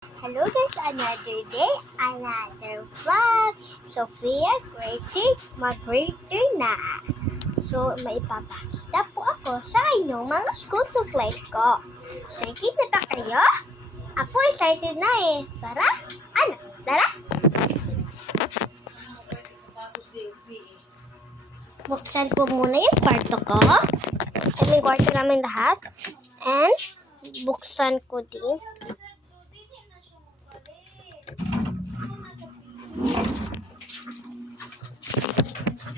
Hello guys, another day, another vlog. Sophia, grade 3, mag-grade 3 na. So, may ipapakita po ako sa inyo mga school supplies ko. Excited na ba kayo? Ako excited na eh. Tara? Ano? Tara? Buksan ko muna yung kwarto ko. Yung kwarto namin lahat. And, buksan ko din.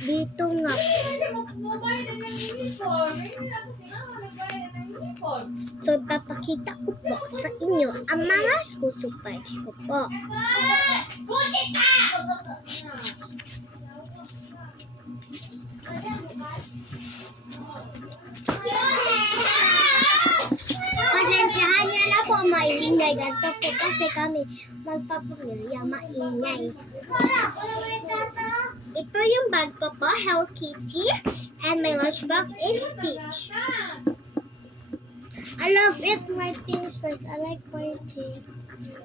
Dito nga. So, papakita ko po sa inyo ang mga school supplies ko po. Pasensyahan niya na po, maingay. Ganito po kasi kami magpapamilya, maingay. Ito yung bag ko po, Hello Kitty. And my lunch bag is Stitch. I love it, my things first. I like my thing.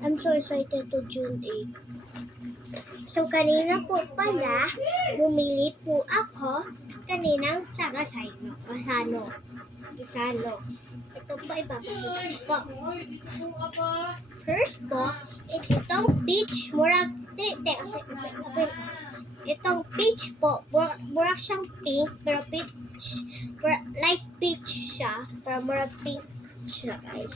I'm so excited to June 8. So, kanina po pala, bumili po ako kaninang Sagasayno. Isano. Ito po, ipapakita po. First po, itong peach. Itong peach po, murag siyang pink, pero peach, light peach siya, pero murag pink siya, guys.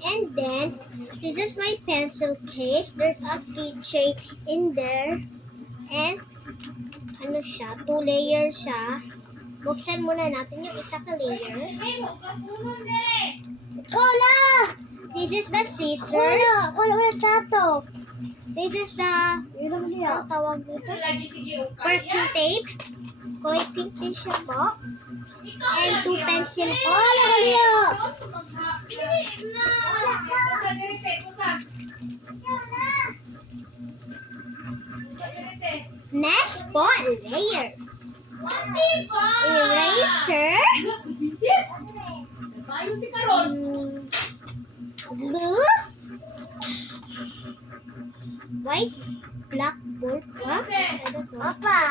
And then, this is my pencil case. There's a keychain in there. And, ano siya, 2 layers siya. Buksan muna natin yung isa ka layer. Kola! This is the scissors. Kola, tato. This is the, ano tawag dito? Correction tape. Kulay pink din siya po. And 2 pencil po. Next po, layer. Eraser. Glue. White, black ball pen.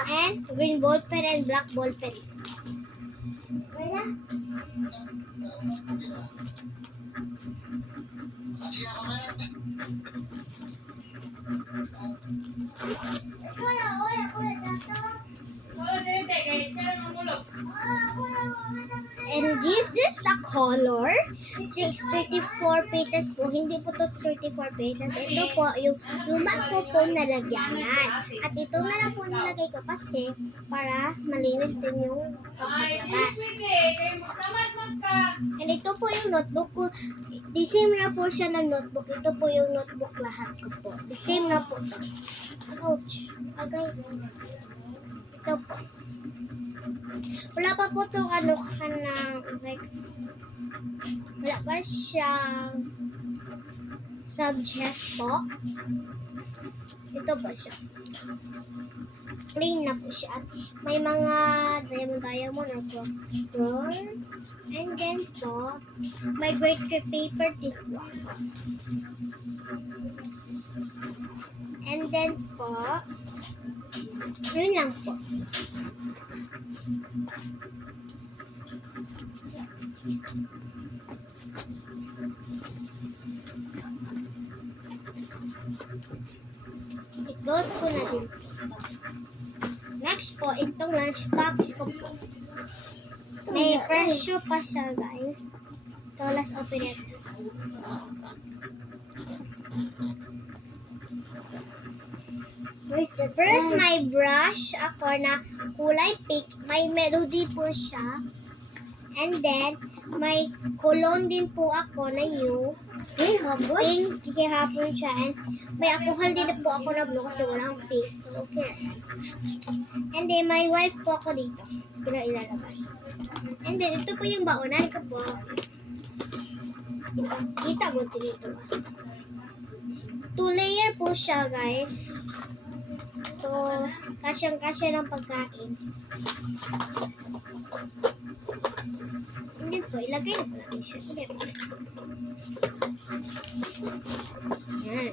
And green ball pen and black ball pen. And this is the color. 34 pages po. Hindi po to 34 pages. Ito po yung luma ko po nalagyanan. At ito na lang po nilagay ko kasi para malinis din yung paglabas. And ito po yung notebook ko. The same na po siya ng notebook. Ito po yung notebook lahat ko po. The same na po to. Ouch. Agay. Ito po. Wala pa po itong ano ka na, like, wala pa siyang subject po. Ito po siya. Plain na po siya. May mga diamond or drawer. And then po, may grade 3 paper din po. And then po, yun lang po. I-close ko na din. Next po, itong lunchbox ko po. May presyo pa siya, guys. So, let's open it. First, my brush ako na kulay pink. May melody po siya. And then, may cologne din po ako na yung pink. Kihapon siya. And may alcohol din po ako na blue kasi walang pink. So, okay. And then, may wipe po ako dito. Ito na ilalabas. And then, ito po yung baonan ko po. Kita mo dito. 2 layer po siya, guys. So, kasyang-kasya ng pagkain. And then po, ilagay na po natin siya. Yan.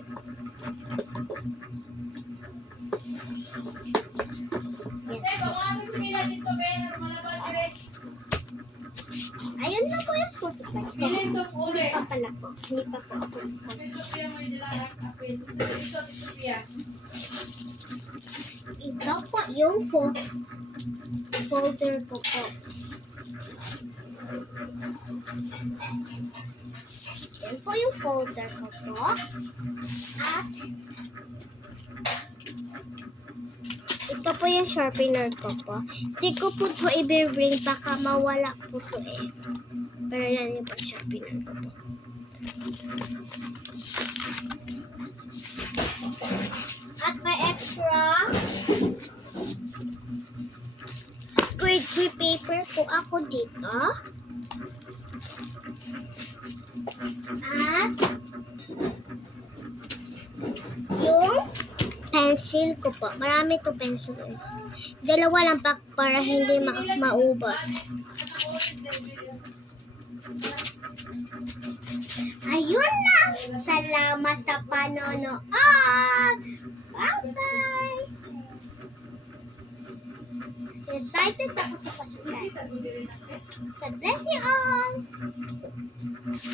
Ayun na po yung school supplies ko. Hindi pa pala po. Hindi pa po ako. Ito po yung folder ko po. Yan po yung folder ko po. At ito po yung sharpener ko po. Hindi ko po ito i-bring, baka mawala po ito eh. Pero yan yung sharpener ko po. At may extra grade 3 paper po ako dito. At yung pencil ko po. Marami to pencil. Dalawa lang pa para hindi maubos. Ayun lang. Salamat sa panonood. Bye-bye. Excited ako sa pasukan. God bless you all.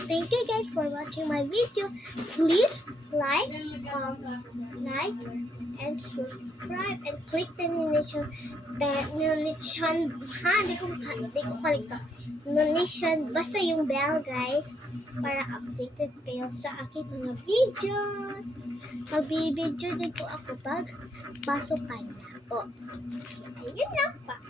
Thank you guys for watching my video. Please like and subscribe and click the notification basta yung bell guys para updated kayo sa aking mga videos. Magbibideo din po ako pag pasukan na po. Ayun lang pa.